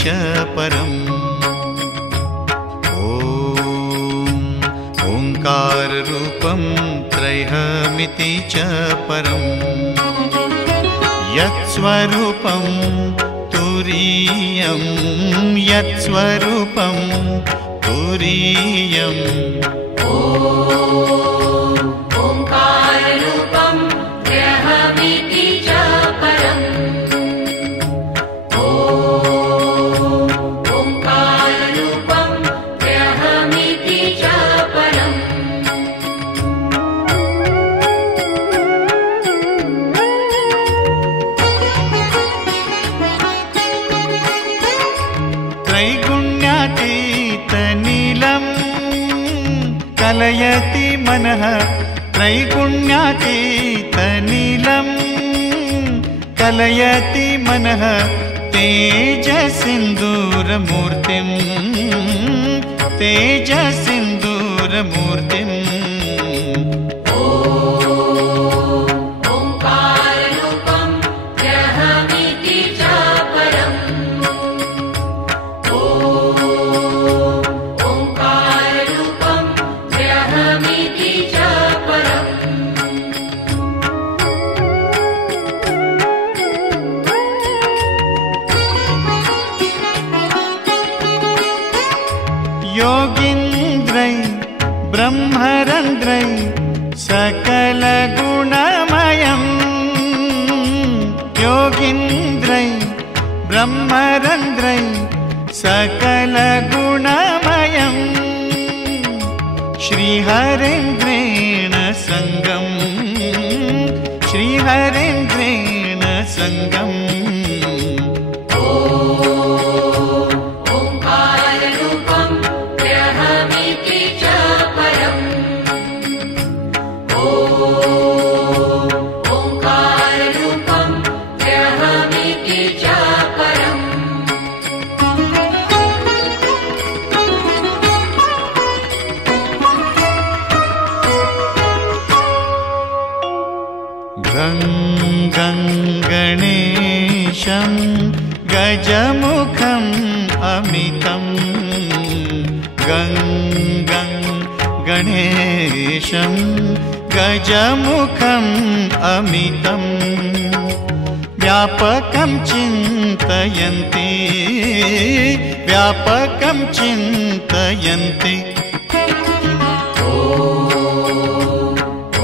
च परम्। ओंकाररूपं त्रयमिति च परम्। यत्स्वरूपं तुरीयं यत्स्वरूपं तुरीयम्। ओंकाररूपं त्रयमिति च परम्। ओंकाररूपं त्रयमिति च परम्। त्रैगुण्यातीतनीलं कलयति मनः। त्रैगुण्यातीतनीलं कलयति मनः। तेजसिन्दूरमूर्तिं तेजसिन्दूरमूर्तिम्। ओंकाररूपं त्रयमिति च परम्। ओंकाररूपं त्रयमिति च परम्। योगीन्द्रै ब्रह्मरन्ध्रै सकलगुणमयम्। योगीन्द्रै ब्रह्मरन्ध्रै सकलगुणमयम्। श्रीहरेन्द्रेण सङ्गम् श्रीहरेन्द्रेण सङ्गम्। ओंकाररूपं त्रयमिति च परम्। ओंकाररूपं त्रयमिति च परम्। गं गं गणेशं गजमुखम् अमितं। गं गं गणेशं गजमुखम् अमितं। व्यापकं चिन्तयन्ति व्यापकं चिन्तयन्ति।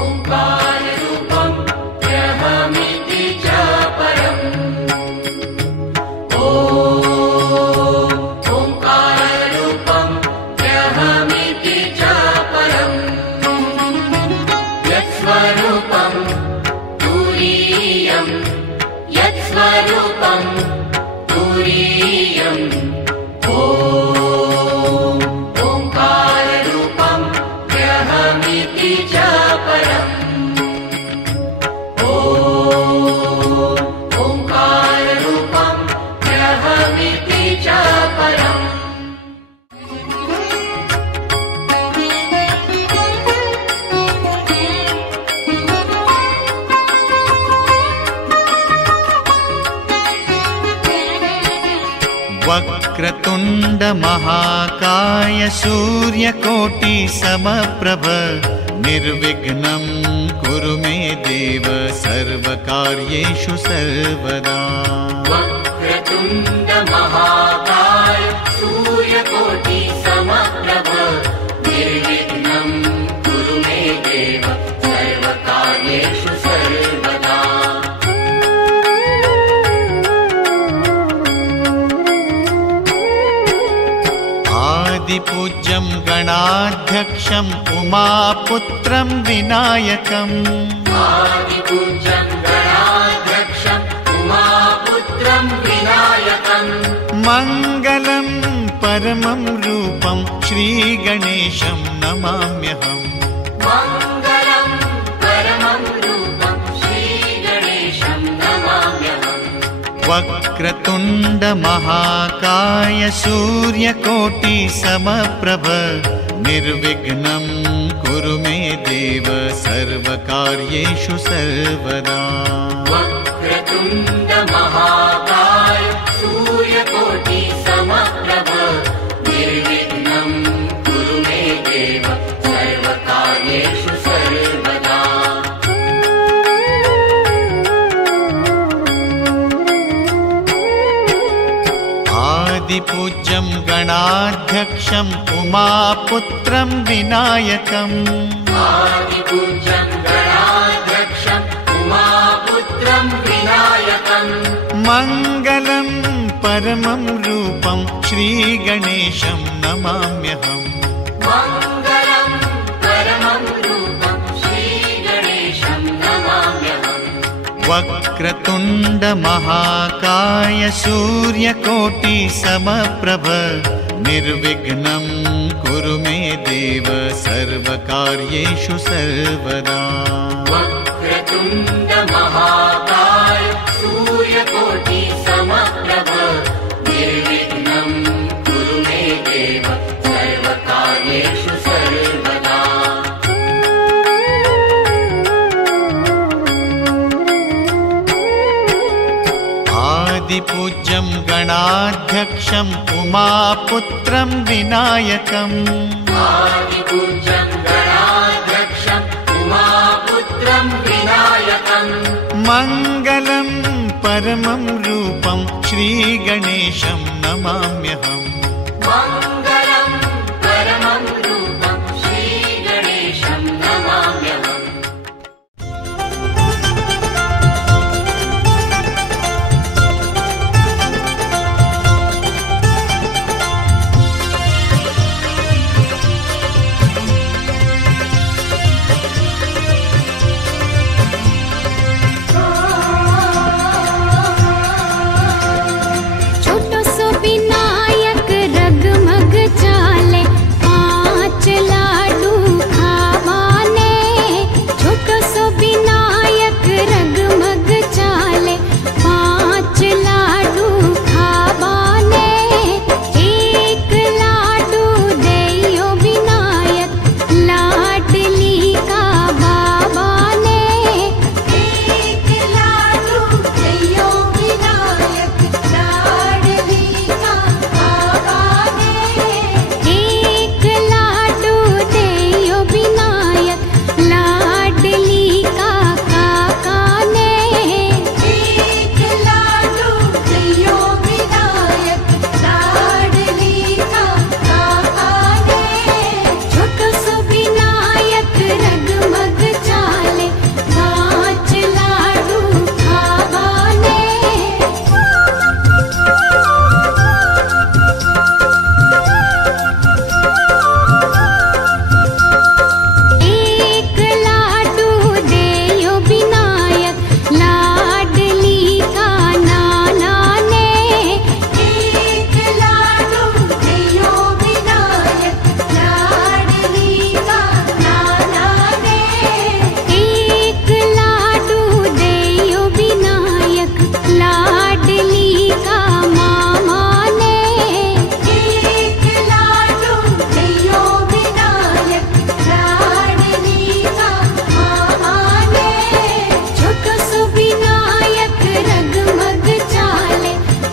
ओंकाररूपं त्रयमिति च परम्। ओंकाररूपं त्रयमिति च परम्। यत्स्वरूपं तुरीयं यत्स्वरूपं तुरीयम्। ओंकाररूपं त्रयमिति च परम्। ओंकाररूपं त्रयमिति च परम्। वक्रतुण्ड महाकाय सूर्यकोटि समप्रभ निर्विघ्नं कुरु मे देव सर्वकार्येषु सर्वदा। वक्रतुण्ड महाकाय सूर्यकोटि समप्रभ निर्विघ्नं कुरु मे देव सर्वकार्येषु सर्वदा। आदिपूज्यं गणाध्यक्षम् उमापुत्रं विनायकम्। आदिपूज्यं गणाध्यक्षम् उमापुत्रं विनायकम्। मङ्गलं परमं रूपं श्रीगणेशं नमाम्यहम्। मङ्गलं परमं रूपं श्रीगणेशं नमाम्यहम्। वक्रतुण्ड महाकाय सूर्यकोटि समप्रभ निर्विघ्नं कुरु मे देव सर्वकार्येषु सर्वदा। वक्रतुण्ड महाकाय सूर्यकोटि गणाध्यक्षम् उमापुत्रं विनायकम् आदिपूज्यं गणाध्यक्षम् उमापुत्रं विनायकम् मङ्गलं परमं रूपं श्रीगणेशं नमाम्यहम् मङ्गलं परमं रूपं श्रीगणेशं नमाम्यहम् वक्रतुण्ड महाकाय सूर्यकोटि समप्रभ निर्विघ्नं कुरु मे देव सर्वकार्येषु सर्वदा वक्रतुण्ड महाकाय सूर्यकोटि समप्रभ निर्विघ्नं कुरु मे देव सर्वकार्येषु सर्वदा आदिपूज्यं गणाध्यक्षम् उमापुत्रं विनायकम् आदिपूज्यं गणाध्यक्षम् उमापुत्रं विनायकम् मङ्गलं परमं रूपं श्रीगणेशं नमाम्यहम् मङ्गलं परमं रूपं श्रीगणेशं नमाम्यहम् छोटो सो विनायक रगमग चाले 5 लाडू खावाने छोटो सो विनायक रगमग चाले 5 लाडू खावाने 1 लाडू देयो विनायक लाडली का बाबा ने 1 लाडू देयो विनायक लाडली का बाबा ने 1 लाडू देयो विनायक लाडली का काका ने 1 लाडू देयो विनायक लाडली का काका ने छोटो सो विनायक रगमग चाले 5 लाडू खावाने 1 लाडू देयो विनायक लाडली का नाना ने 1 लाडू देयो विनायक लाडली का नाना ने 1 लाडू देयो विनायक लाडली का मामा ने 1 लाडू देयो विनायक लाडली का मामा ने छोटो सो विनायक रगमग चाले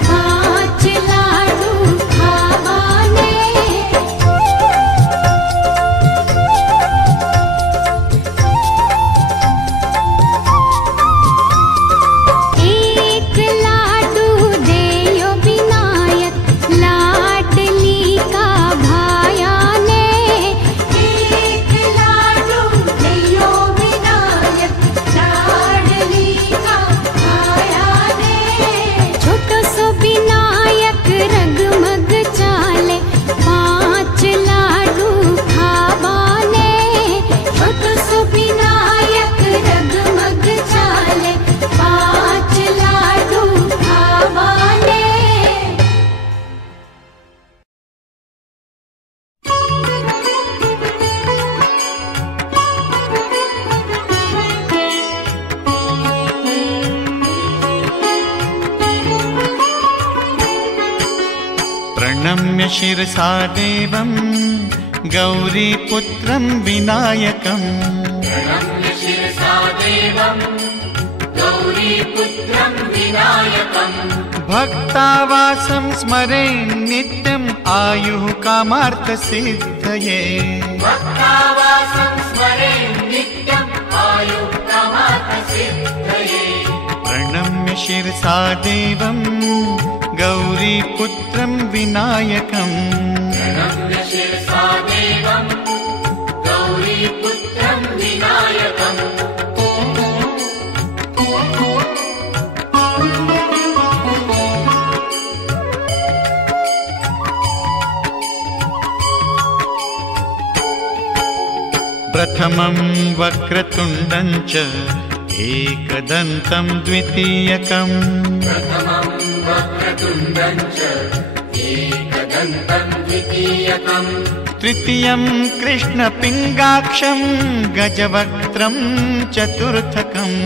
5 लाडू खावाने 1 लाडू देयो विनायक लाडली का भाया ने 1 लाडू देयो विनायक लाडली का भाया ने छोटो सो विनायक रगमग चाले 5 लाडू खावाने छोटो सो विनायक रगमग चाले 5 लाडू खावाने प्रणम्य शिरसा देवं गौरीपुत्रं विनायकम् प्रणम्य शिरसा देवं गौरीपुत्रं विनायकम् भक्तावासं स्मरे नित्यम् आयुः कामार्थसिद्धये भक्तावासं स्मरे नित्यम् आयुः कामार्थसिद्धये प्रणम्य शिरसा देवं गौरीपुत्रं विनायकम् प्रणम्य शिरसा देवं गौरीपुत्रं विनायकम् प्रथमं वक्रतुण्डं च एकदन्तं द्वितीयकम् प्रथमं वक्रतुण्डं च एकदन्तं द्वितीयकम् तृतीयं कृष्णपिङ्गाक्षं गजवक्त्रं चतुर्थकम्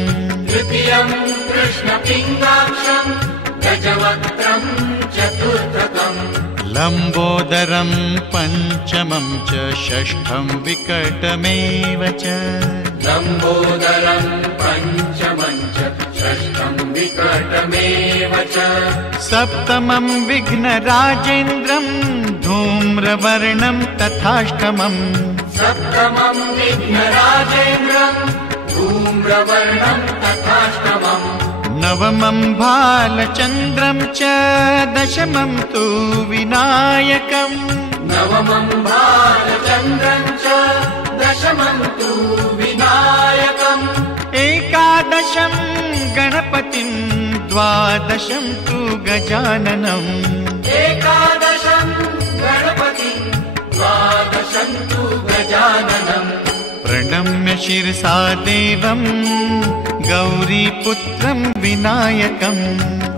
तृतीयं कृष्णपिङ्गाक्षं गजवक्त्रं चतुर्थकम् लम्बोदरं पञ्चमं च षष्ठं विकटमेव च लम्बोदरं पञ्चमं च षष्ठं विकटमेव च सप्तमं विघ्नराजेन्द्रं धूम्रवर्णं तथाष्टमम् सप्तमं विघ्नराजेन्द्रं धूम्रवर्णं तथाष्टमम् नवमं भालचन्द्रं च दशमं तु विनायकम् नवमं भालचन्द्रं च दशमं तु विनायकम् एकादशं गणपतिं द्वादशं तु गजाननम् एकादशं गणपतिं द्वादशं तु गजाननम् प्रणम्य शिरसा देवं गौरीपुत्रं विनायकम्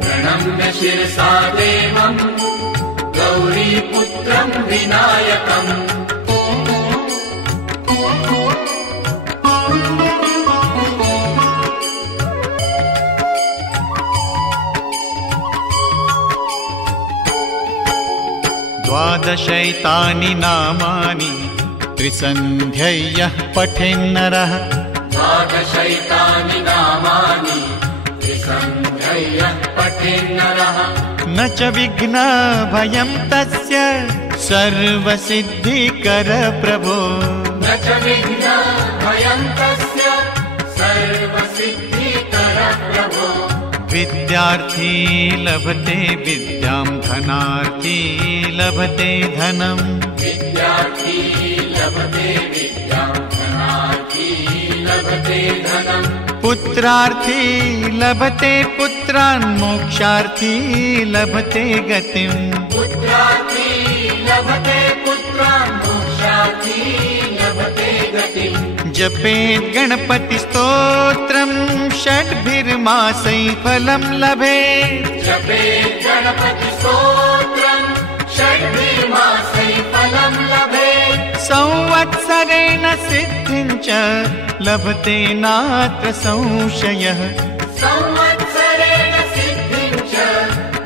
प्रणम्य शिरसा देवं गौरीपुत्रं विनायकम् द्वादशैतानि नामानि त्रिसन्ध्ययः पठेन्नरः द्वादशैतानि नामानि त्रिसन्ध्ययः पठेन्नरः न च विघ्नभयं तस्य सर्वसिद्धिकर प्रभो न च विघ्नभयं तस्य सर्वसिद्धिकर प्रभो विद्यार्थी लभते विद्यां धनार्थी लभते धनम् विद्यार्थी लभते विद्यां धनार्थी लभते धनम् पुत्रार्थी लभते पुत्रान् मोक्षार्थी लभते गतिम् पुत्रार्थी लभते पुत्रान् मोक्षार्थी लभते गतिम् जपेत् गणपति स्तोत्रं षड्भिर्मासै फलं लभेत् जपेत् गणपति स्तोत्रं षड्भिर्मासै फलं लभेत् संवत्सरेण सिद्धिं च लभते नात्र संशयः संवत्सरेण सिद्धिं च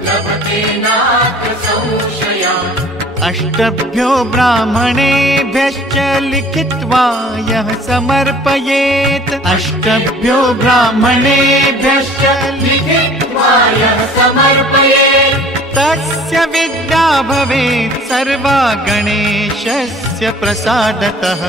लभते नात्र संशयः अष्टभ्यो ब्राह्मणेभ्यश्च लिखित्वा यः समर्पयेत् अष्टभ्यो ब्राह्मणेभ्यश्च लिखित्वा यः समर्पयेत् तस्य विद्या भवेत् सर्वा गणेशस्य प्रसादतः